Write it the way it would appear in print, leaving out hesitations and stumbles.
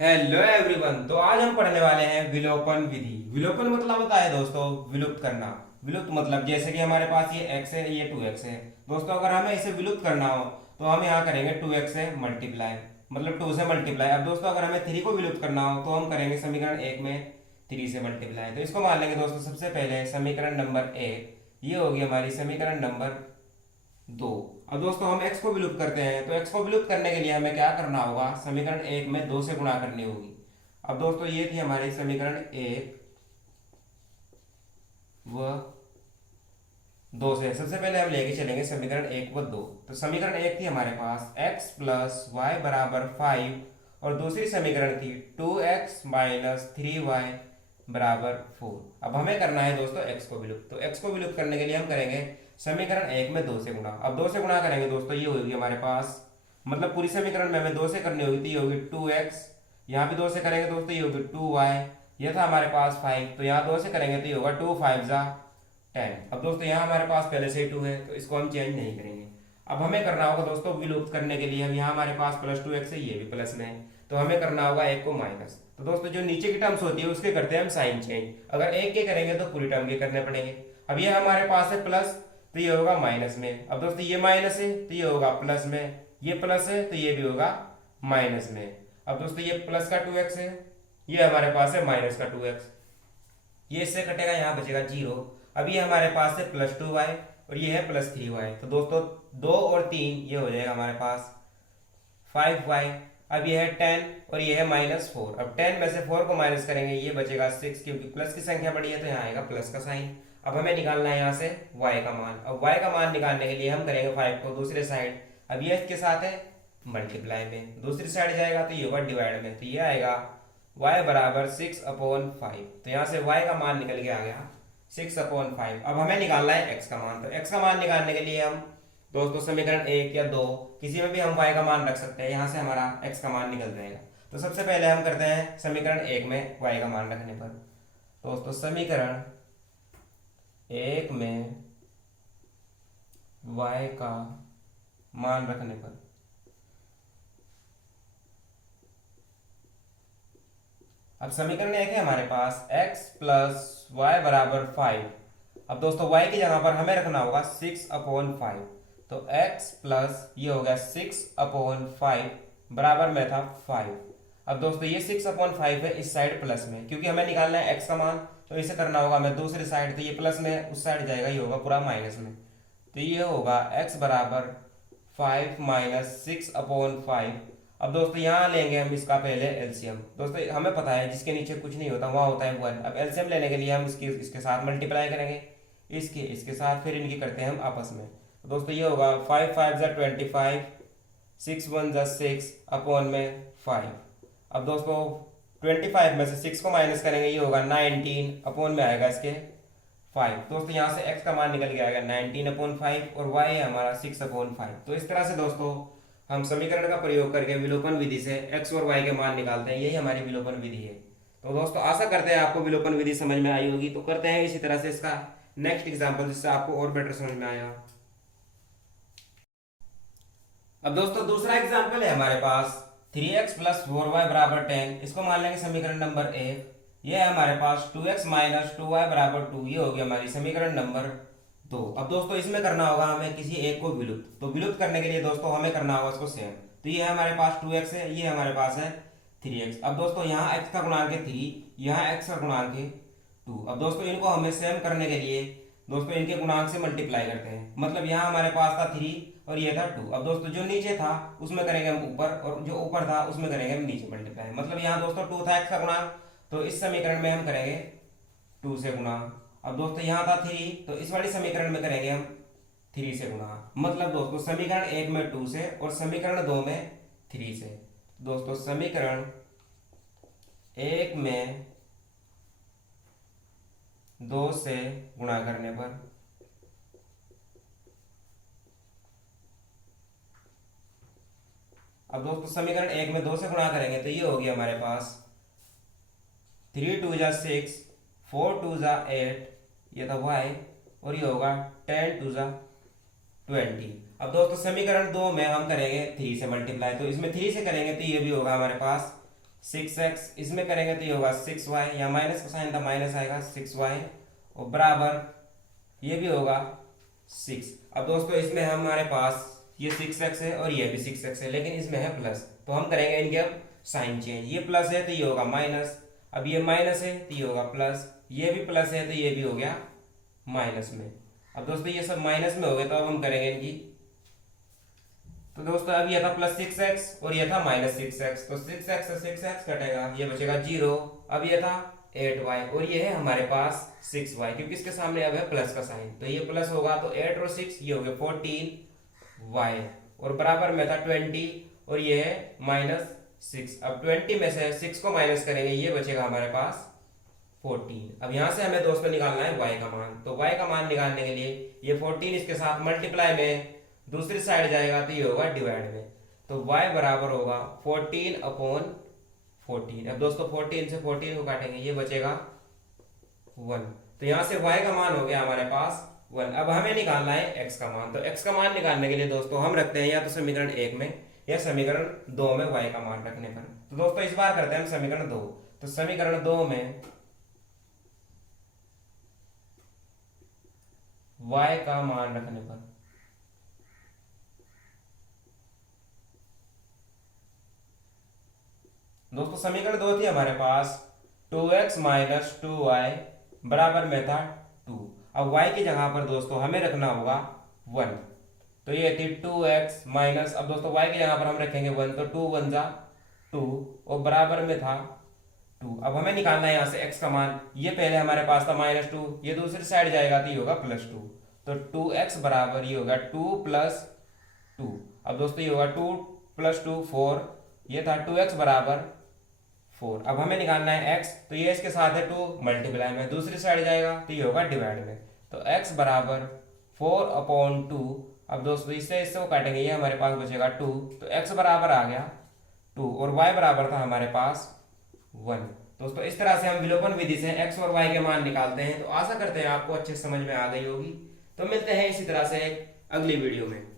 Hello everyone. तो आज हम पढ़ने वाले हैं विलोपन विधि। विलोपन मतलब होता है दोस्तों विलुप्त करना। विलुप्त मतलब जैसे कि हमारे पास ये x है, ये 2x है। दोस्तों अगर हमें इसे विलुप्त करना हो तो हम यहाँ करेंगे 2x से मल्टीप्लाई, मतलब 2 से मल्टीप्लाई। अब दोस्तों अगर हमें 3 को विलुप्त करना हो तो हम करेंगे समीकरण एक में 3 से मल्टीप्लाई। तो इसको मान लेंगे दोस्तों सबसे पहले समीकरण नंबर एक, ये होगी हमारी समीकरण नंबर दो। अब दोस्तों हम x को विलुप्त करते हैं, तो x को विलुप्त करने के लिए हमें क्या करना होगा, समीकरण एक में 2 से गुणा करनी होगी। अब दोस्तों ये थी हमारी समीकरण एक व दो से सबसे पहले हम लेके चलेंगे समीकरण एक व दो। तो समीकरण एक थी हमारे पास x प्लस वाई बराबर 5 और दूसरी समीकरण थी 2x माइनस 3y बराबर 4। अब हमें करना है दोस्तों x को विलुप्त। तो x को विलुप्त करने के लिए हम करेंगे समीकरण एक में 2 से गुणा। अब 2 से गुणा करेंगे दोस्तों ये होगी हमारे पास, मतलब पूरी समीकरण में हमें 2 से करनी होगी तो ये होगी 2x। यहाँ भी 2 से करेंगे दोस्तों ये होगी 2y। यह था हमारे पास 5, तो यहाँ 2 से करेंगे तो ये होगा 2 5 जा 10। अब दोस्तों यहाँ हमारे पास पहले से ही 2 है तो इसको हम चेंज नहीं करेंगे। अब हमें करना होगा दोस्तों विलुप्त करने के लिए, हम यहाँ हमारे पास प्लस 2x है, ये भी प्लस में है, तो हमें करना होगा एक को माइनस। तो दोस्तों जो नीचे की टर्म्स होती है उसके करते हैं हम साइन चेंज। अगर एक के करेंगे तो पूरी टर्म के करने पड़ेंगे। अब ये हमारे पास है प्लस, तो ये होगा माइनस में। अब दोस्तों ये माइनस है तो ये होगा प्लस में, ये प्लस है तो ये भी होगा माइनस में। अब दोस्तों ये प्लस का 2x है, ये हमारे पास है माइनस का 2x, ये इससे कटेगा, यहाँ बचेगा 0। अब ये हमारे पास है प्लस 2y और ये है प्लस 3y। तो दोस्तों 2 और 3 ये हो जाएगा हमारे पास 5y। अब ये है 10 और ये है -4। अब 10 में से 4 को माइनस करेंगे ये बचेगा 6, क्योंकि प्लस की संख्या बड़ी है तो यहाँ आएगा प्लस का साइन। अब हमें निकालना है यहाँ से y का मान। अब y का मान निकालने के लिए हम करेंगे 5 को दूसरे साइड, अब ये इसके साथ है मल्टीप्लाई में, दूसरी साइड जाएगा तो ये होगा डिवाइड में, तो ये आएगा y बराबर 6/5। तो यहाँ से y का मान निकल के आ गया 6/5। अब हमें निकालना है x का मान। तो x का मान निकालने के लिए हम दोस्तों समीकरण एक या दो किसी में भी हम y का मान रख सकते हैं, यहाँ से हमारा x का मान निकल जाएगा। तो सबसे पहले हम करते हैं समीकरण एक में y का मान रखने पर। दोस्तों समीकरण एक में y का मान रखने पर अब समीकरण एक है हमारे पास x प्लस वाई बराबर 5। अब दोस्तों y की जगह पर हमें रखना होगा 6/5। तो x प्लस ये हो गया 6/5 बराबर में था 5। अब दोस्तों ये 6/5 है इस साइड प्लस में, क्योंकि हमें निकालना है x का मान, तो इसे करना होगा हमें दूसरी साइड। तो ये प्लस में उस साइड जाएगा, ये होगा पूरा माइनस में। तो ये होगा x बराबर 5 माइनस 6/5। अब दोस्तों यहाँ लेंगे हम इसका पहले एलसीएम। दोस्तों हमें पता है जिसके नीचे कुछ नहीं होता वहाँ होता है 1। अब एलसीएम लेने के लिए हम इसके साथ मल्टीप्लाई करेंगे, इसके साथ, फिर इनकी करते हैं हम आपस में। तो दोस्तों ये होगा 5 5 जा 25, 6 1 जा 6 अपॉन में 5। अब दोस्तों 25 में से 6 को माइनस करेंगे, ये होगा 19 अपॉन में आएगा इसके 5। दोस्तों यहाँ से x का मान निकल के आएगा 19/5 और y है हमारा 6/5। तो इस तरह से दोस्तों हम समीकरण का प्रयोग करके विलोपन विधि से x और y के मान निकालते हैं, यही हमारी विलोपन विधि है। तो दोस्तों आशा करते हैं आपको विलोपन विधि समझ में आई होगी। तो करते हैं इसी तरह से इसका नेक्स्ट एग्जाम्पल, जिससे आपको और बेटर समझ में आएगा। अब दोस्तों दूसरा एग्जाम्पल है हमारे पास 3x प्लस 4y बराबर 10। इसको मान लेंगे समीकरण नंबर एक। ये है हमारे पास 2x माइनस 2y बराबर 2। ये होगी हमारी समीकरण नंबर दो। अब दोस्तों इसमें करना होगा हमें किसी एक को विलुप्त। तो विलुप्त करने के लिए दोस्तों हमें करना होगा इसको सेम। तो ये हमारे पास 2x है, ये हमारे पास है 3x। अब दोस्तों यहाँ x का गुणांक है 3, यहाँ x का गुणांक है 2। अब दोस्तों इनको हमें सेम करने के लिए दोस्तों इनके गुणांक से मल्टीप्लाई करते हैं। मतलब यहाँ हमारे पास था 3 और ये था 2। अब दोस्तों जो नीचे था उसमें करेंगे हम ऊपर, और जो ऊपर था उसमें करेंगे हम नीचे मल्टीप्लाई। मतलब यहाँ दोस्तों 2 था x का गुणांक, तो इस समीकरण में हम करेंगे 2 से गुणा। अब दोस्तों यहाँ था 3, तो इस वाली समीकरण में करेंगे हम 3 से गुणा। मतलब दोस्तों समीकरण एक में 2 से और समीकरण दो में 3 से। दोस्तों समीकरण एक में 2 से गुणा करने पर अब दोस्तों समीकरण एक में 2 से गुणा करेंगे तो ये होगी हमारे पास 3 2 जा 6, 4 2 जा 8, ये था y, और ये होगा 10 2 जा 20। अब दोस्तों समीकरण दो में हम करेंगे 3 से मल्टीप्लाई। तो इसमें 3 से करेंगे तो ये भी होगा हमारे पास 6x, इसमें करेंगे तो ये होगा 6y, या माइनस का साइन था माइनस आएगा 6y, और बराबर ये भी होगा 6। अब दोस्तों इसमें हमारे पास ये 6x है और ये भी 6x है, लेकिन इसमें है प्लस, तो हम करेंगे इनके अब साइन चेंज। ये प्लस है तो ये होगा माइनस, अब ये माइनस है तो ये होगा प्लस, ये भी प्लस है तो ये भी हो गया माइनस में। अब दोस्तों ये सब माइनस में हो गए, तो अब हम करेंगे इनकी, तो दोस्तों अब ये था प्लस 6x और ये था माइनस 6x, तो 6x से 6x कटेगा, ये बचेगा 0। अब ये था 8y और ये है हमारे पास 6y, क्योंकि इसके सामने अब है प्लस का साइन, तो ये प्लस होगा, तो 8 और 6 ये हो गया 14y, और बराबर में था 20 और ये है माइनस 6। अब 20 में से 6 को माइनस करेंगे, ये बचेगा हमारे पास 14। अब यहां से हमें दोस्तों निकालना है y का मान, तो y का मान निकालने के लिए ये 14 इसके साथ मल्टीप्लाई में दूसरी साइड जाएगा तो ये होगा डिवाइड में, तो y बराबर होगा 14/14। अब दोस्तों 14 से 14 को काटेंगे, ये बचेगा 1, तो यहां से y का मान हो गया हमारे पास 1। अब हमें निकालना है x का मान, तो x का मान निकालने के लिए दोस्तों हम रखते हैं या तो समीकरण 1 में या समीकरण 2 में y का मान रखने पर। तो दोस्तों इस बार करते हैं हम समीकरण 2, तो समीकरण 2 में y का मान रखने पर दोस्तों समीकरण 2 थी हमारे पास 2x माइनस 2y बराबर में था 2। अब y की जगह पर दोस्तों हमें रखना होगा 1, तो ये थी 2x माइनस, अब दोस्तों y की जगह पर हम रखेंगे 1, तो 2 1 जा 2 और बराबर में था 2। अब हमें निकालना है यहाँ से x का मान, ये पहले हमारे पास था माइनस 2, ये दूसरी साइड जाएगा तो ये होगा प्लस 2, तो 2x बराबर ये होगा 2 + 2। अब दोस्तों ये होगा 2 + 2 4, ये था 2x बराबर 4। अब हमें निकालना है x, तो ये इसके साथ है 2 मल्टीप्लाई में दूसरी साइड जाएगा तो ये होगा डिवाइड में, तो x बराबर 4/2। अब दोस्तों इससे को काटेंगे, ये हमारे पास बचेगा 2, तो x बराबर आ गया 2 और y बराबर था हमारे पास 1। दोस्तों इस तरह से हम विलोपन विधि से x और y के मान निकालते हैं। तो आशा करते हैं आपको अच्छे समझ में आ गई होगी। तो मिलते हैं इसी तरह से अगली वीडियो में।